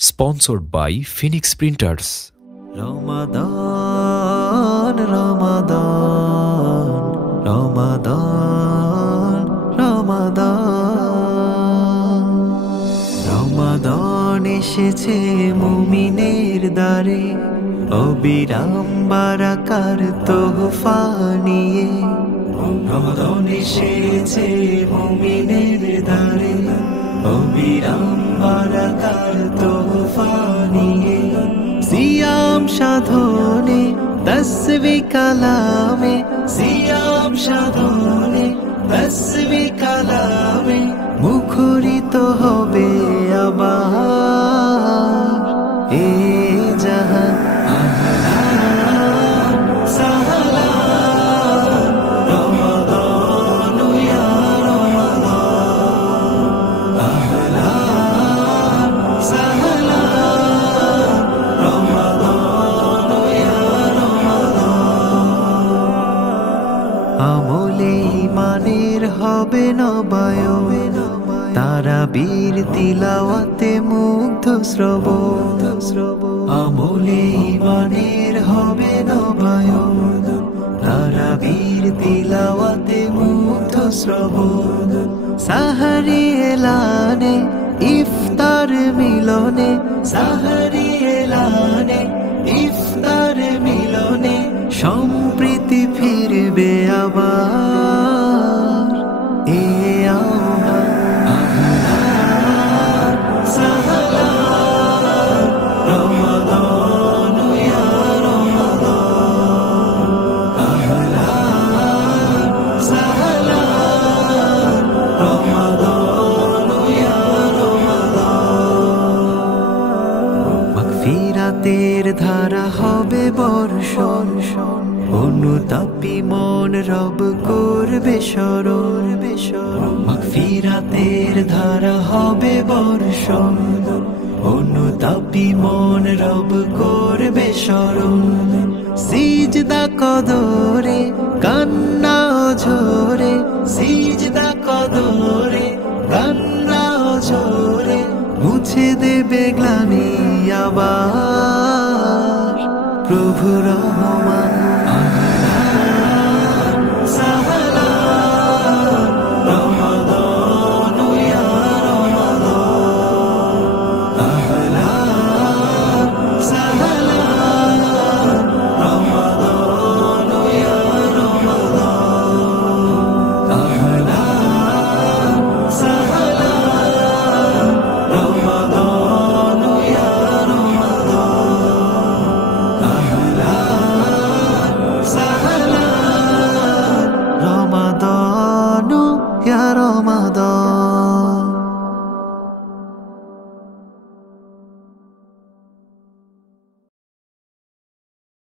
Sponsored by Phoenix Printers. Ramadan, Ramadan, Ramadan, Ramadan, Ramadan এসেছে মুমিনের দ্বারে, অবিরাম বারাকার তোহফা নিয়ে। রমাদান এসেছে মুমিনের দ্বারে, অবিরাম বারাকার তোহফা নিয়ে। সিয়াম সাধনে তসবি কালামে, সিয়াম সাধনে তসবি কালামে মুখরিত হবে আবার এ জাহান। আহলান সাহলান রমাদান ইয়া রমাদান, আহলান সাহলান রমাদান ইয়া রমাদান। আমলে ঈমানের হবে নবায়ন, তারাবীর তিলাওয়াতে মুগ্ধ শ্রবণ। আমলে ঈমানের হবে নবায়ন, তারাবীর তিলাওয়াতে মুগ্ধ শ্রবণ। সাহারি এলানে ইফতার মিলনে, সাহারি এলানে ইফতার মিলনে সম্প্রীতি ফিরবে আবার এ আহলান সাহলান রমাদান ইয়া রমাদান, আহলান সাহলান রমাদান ইয়া রমাদান। মাগফিরাতের ধারা হবে বর্ষণ, অনুতাপী মন রব করবে স্মরণ। মাগফিরাতের ধারা হবে বর্ষণ, অনুতাপী মন রব করবে স্মরণ। সিজদা কদরে কান্না ঝরে, সিজদা কদরে কান্না ঝরে মুছে দেবে গ্লানি আবার প্রভু রহমান। আহলান সাহলান রমাদান ইয়া রমাদান, আহলান সাহলান রমাদান ইয়া রমাদান, আহলান সাহলান রমাদান ইয়া রমাদান, আহলান সাহলান রমাদান ইয়া রমাদান।